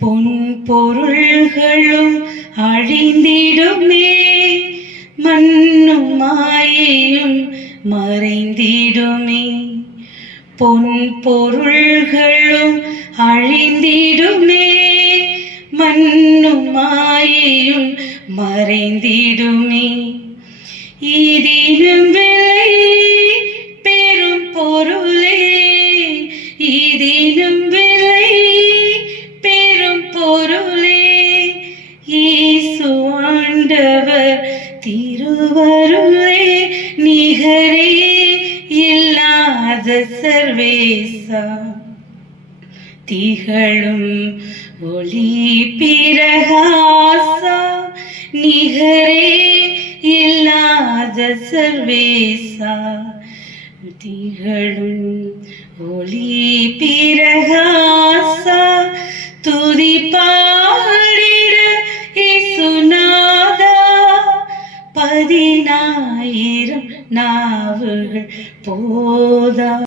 பொன் பொருள்களும் அழிந்திடுமே, மண்ணும் மாயையும் மறைந்திடுமே. பொன் பொருள்களும் அழிந்திடுமே, மண்ணும் மாயையும் மறைந்திடுமே. இதிலும் விலை பெரும் பொருளே, இதிலும் விலை பெரும் பொருளே, இயேசு ஆண்டவர் திருவருளே, நிகரே இல்லாத சர்வேசா. திகழும் ஒளி பிரகாசா, நிகரே இல்லாத சர்வேசா. திகழும் ஒளி பிரகாசா, துதி பாடிட இயேசுநாதா. 10,000 நாவுகள் போதா.